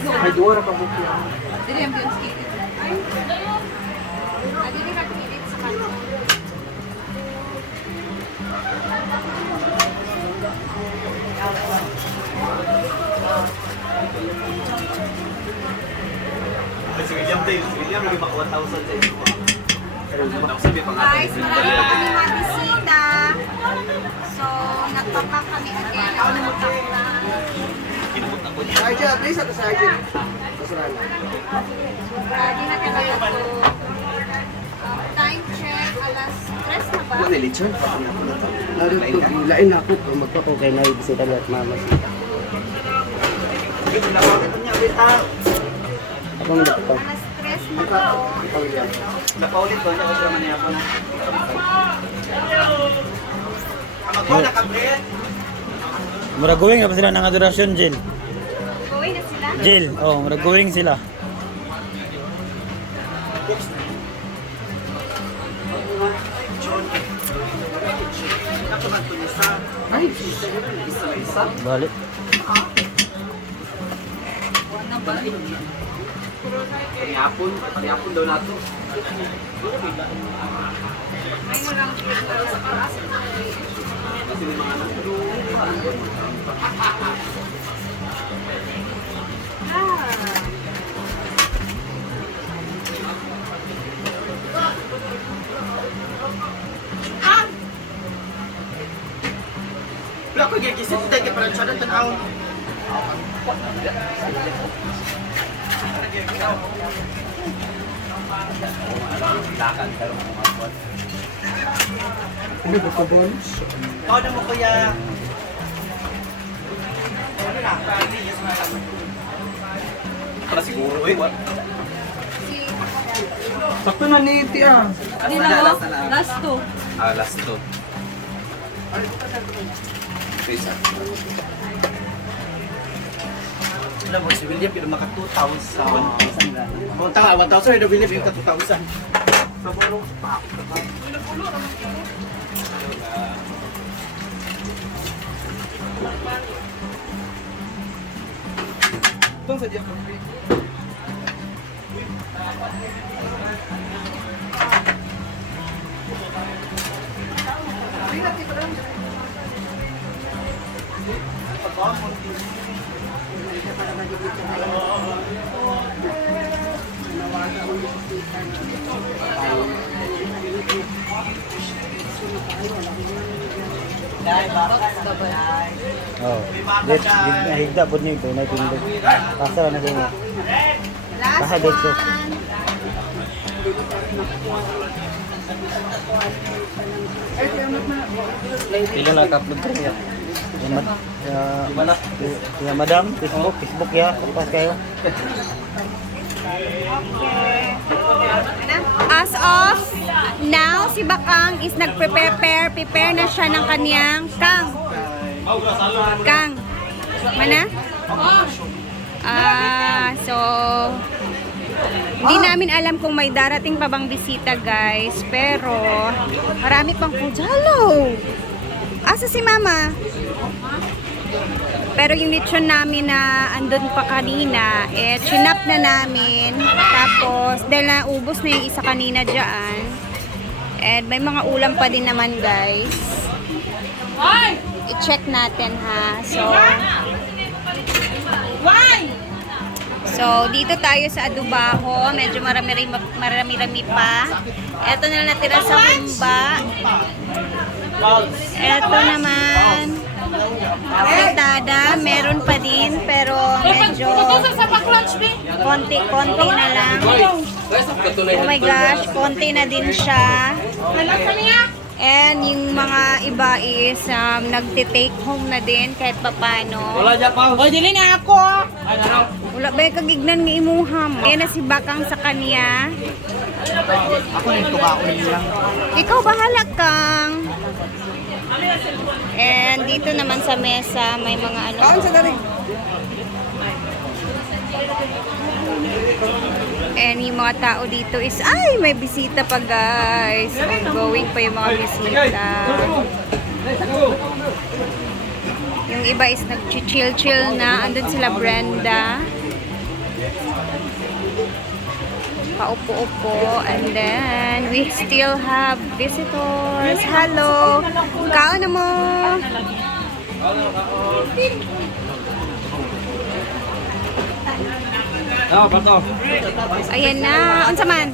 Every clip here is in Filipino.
Ay, duwa ra ka buki. Dili ang Beyond Skate. Dili ra pilit sa kanto. Si William Dale, si William lagi maka 1,000 sa inyo. Guys, marami pa kami mga bisita. So, nagpapak kami again. Ako na Kinumot ako niya. Sergeant, please, ako Sergeant. Pasurahan. Ready na talaga to. Time check, alas 3 na ba? Ano ni Richard? Lain na ako. Magpapong kay na ibisita lahat mama siya. Abang dapat. Alas 3 na po. Napaulit ko niya kasi naman niya ako na. Ako nakabread. Murag-going pa sila ng adorasyon, Jill. Going na sila? Jill, oh, murag-going sila. Ay, Balik. Panyapon daw nato. May nalang sa paras. Kasi may mga anak. Wala ko gigisip tayo kay parang siya tanaw. ano ba ka bonus? Ano mo kuya? Para siguro eh. Sakto na ni Iti ah. Hindi na ako. Last two. Last two. Pisa. Alam mo, si William yung maka 2,000. Kung tanga, 1,000 na William yung ka 2,000. Itong sa diya. Oh. Higda po niyo ito, naitindog. Pasara na siya. Last Kahadog ko. one. Pila na ka-upload ko niya. Ya, madam, Facebook ya, pas kayo. As of now, si Bakang is prepare na siya ng kaniyang Kang. Mana? So, hindi namin alam kung may darating pa bang bisita, guys. Pero, marami pang food. Hello! Asa si Mama? Pero yung lechon namin na andun pa kanina, chinap na namin. Tapos, dahil naubos na yung isa kanina dyan. And may mga ulam pa din naman, guys. I-check natin, ha. So, dito tayo sa adubaho. Medyo marami-rami pa. Ito na lang natira sa humba. Ito naman, fritada. Meron pa din, pero medyo konti na lang. Oh my gosh, konti na din siya. And yung mga iba is nagti-take home na din kahit papano. Hoy, dili na ako. Wala ba yung kagignan ng imuham? Ayan na si Bakang sa kanya. Ako na yung tubako niya. Ikaw bahala Kang. And dito naman sa mesa may mga ano. Kaan sa dari? And yung mga tao dito is, ay, may bisita pa guys. Ongoing pa yung mga bisita. Yung iba is nag-chill-chill na. Andun sila Brenda. Paupo-upo. And then, we still have visitors. Hello! Kaon na mo! Ayan na. Unsa man?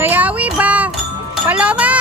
Sayawi ba? Paloma!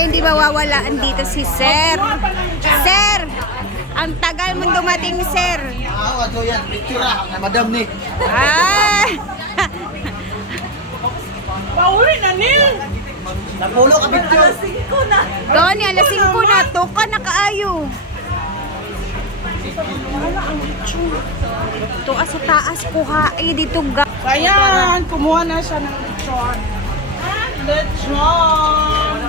Hindi mawawalaan dito si Sir. Sir! Ang tagal mong dumating, Sir. Ato yan, picture na madam ni. Ah! Pauwi na Nil! Napulo ka picture. Gani, alas 5 na. Toka na kaayo. Ito sa taas kuha. Ay, dito ga. Ayan, kumuha na siya ng lechon. Lechon!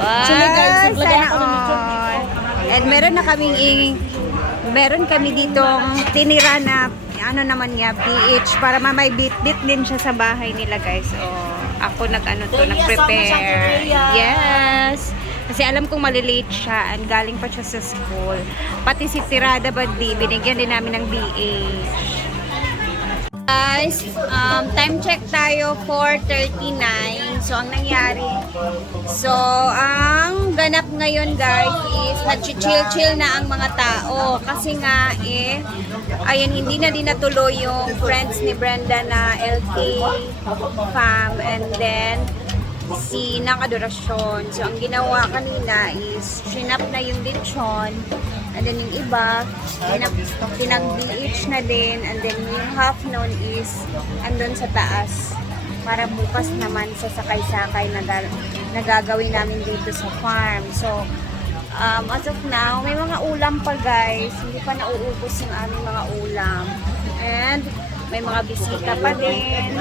Actually, guys, naglagay sana ako ng lechon all. And meron kami ditong tinira na ano naman niya, PH para may bit-bit din siya sa bahay nila, guys. Ako nag-prepare. Yes. Kasi alam kong malilate siya and galing pa siya sa school. Pati si Tirada Badi, binigyan din namin ng BH. Guys, time check tayo 4:39. So, ang nangyari, ang ganap ngayon, guys, is nag-chill-chill na ang mga tao. Kasi nga, ayun, hindi na din natuloy yung friends ni Brenda na LK fam. And then, ng adorasyon. So, ang ginawa kanina is, sinap na yung lechon, and then yung iba, pinag-BH na din, and then yung half noon is, andun sa taas, para bukas naman sa sakay-sakay na gagawin namin dito sa farm. So, as of now, may mga ulam pa guys, hindi pa nauubos yung aming mga ulam. And, may mga bisita pa din.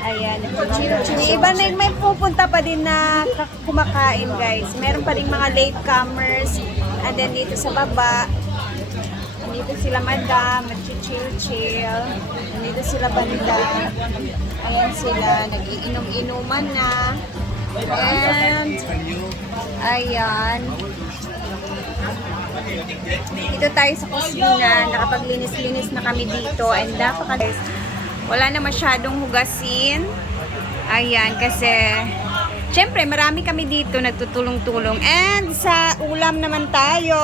Ayan, chill-chill. Iba na may pupunta pa din na kumakain guys. Meron pa din mga latecomers. And then dito sa baba, dito sila madam, chill-chill. Dito sila banda. Ayan sila, nag-iinom-inuman na. And, ayan. Dito tayo sa kusina, nakapaglinis-linis na kami dito. And napakalis. Wala na masyadong hugasin. Ayan, kasi syempre marami kami dito nagtutulong-tulong. And sa ulam naman tayo,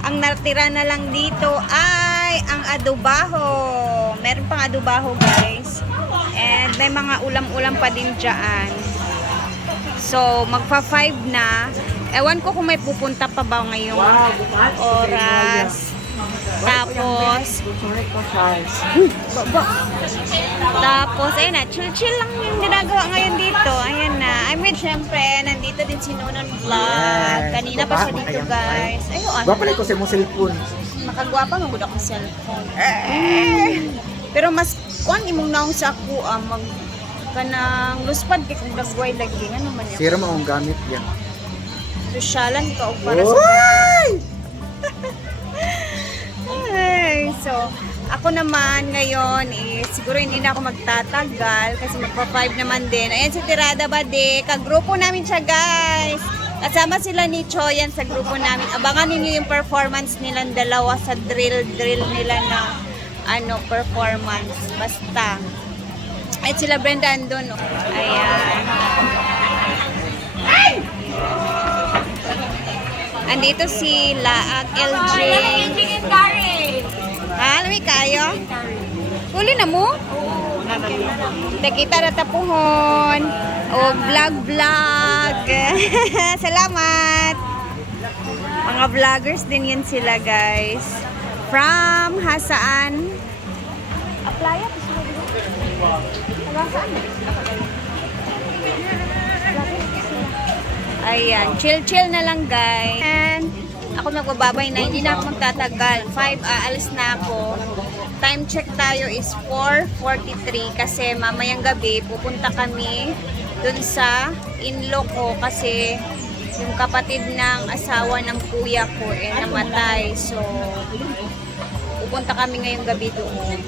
ang natira na lang dito ay ang adobaho. Meron pang adobaho guys. And may mga ulam-ulam pa din dyan. So magpa-5 na. Ewan ko kung may pupunta pa ba ngayong oras. Tapos, ayun na, chill-chill lang yung ginagawa ngayon dito. Ayan na. I'm with, syempre, nandito din si Nonon Vlog. Kanina pa siya dito, guys. Ayun. Gwapalit ko sa mong cellphone. Makagwapa, magod akong cellphone. Pero mas, kung imong naong sa ako, kanang luspad, kaya kung nagway lagi, ano man yun? Sira mo ang gamit yan. Sosyalan ka o para sa... Ay, so, ako naman ngayon siguro hindi na ako magtatagal kasi magpa-5 naman din. Ayan si Tirada Bade, kagrupo namin siya guys. Kasama sila ni Choyan sa grupo namin. Abangan niyo yung performance nilang dalawa sa drill nila na performance. Basta. Ay sila Brenda andun. Ayan. Andito si Laak LJ. Alam kayo? Huli na mo? Nakita na tapuhon. O vlog. Salamat. Mga vloggers din yun sila guys. From Hasaan. Aplaya? Ayan, chill na lang guys. And ako magbababay na, hindi na ako magtatagal. 5, aalis na ako. Time check tayo is 4:43 kasi mamayang gabi pupunta kami dun sa in-law ko kasi yung kapatid ng asawa ng kuya ko namatay. So, pupunta kami ngayong gabi doon.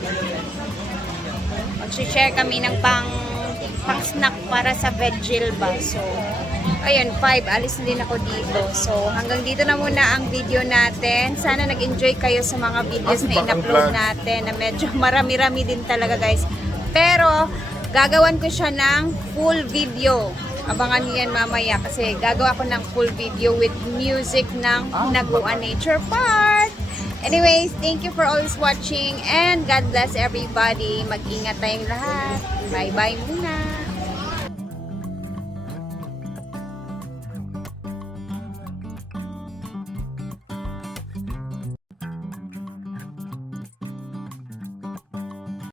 Mag-share kami ng pang-snack para sa veggie ba. So, ayun, 5, alis din ako dito. So, hanggang dito na muna ang video natin. Sana nag-enjoy kayo sa mga videos na in-upload natin na medyo marami-rami din talaga guys. Pero, gagawan ko siya ng full video. Abangan niyo yan mamaya kasi gagawa ko ng full video with music ng Naguan Nature Park. Anyways, thank you for always watching and God bless everybody. Mag-ingat tayong lahat. Bye-bye muna.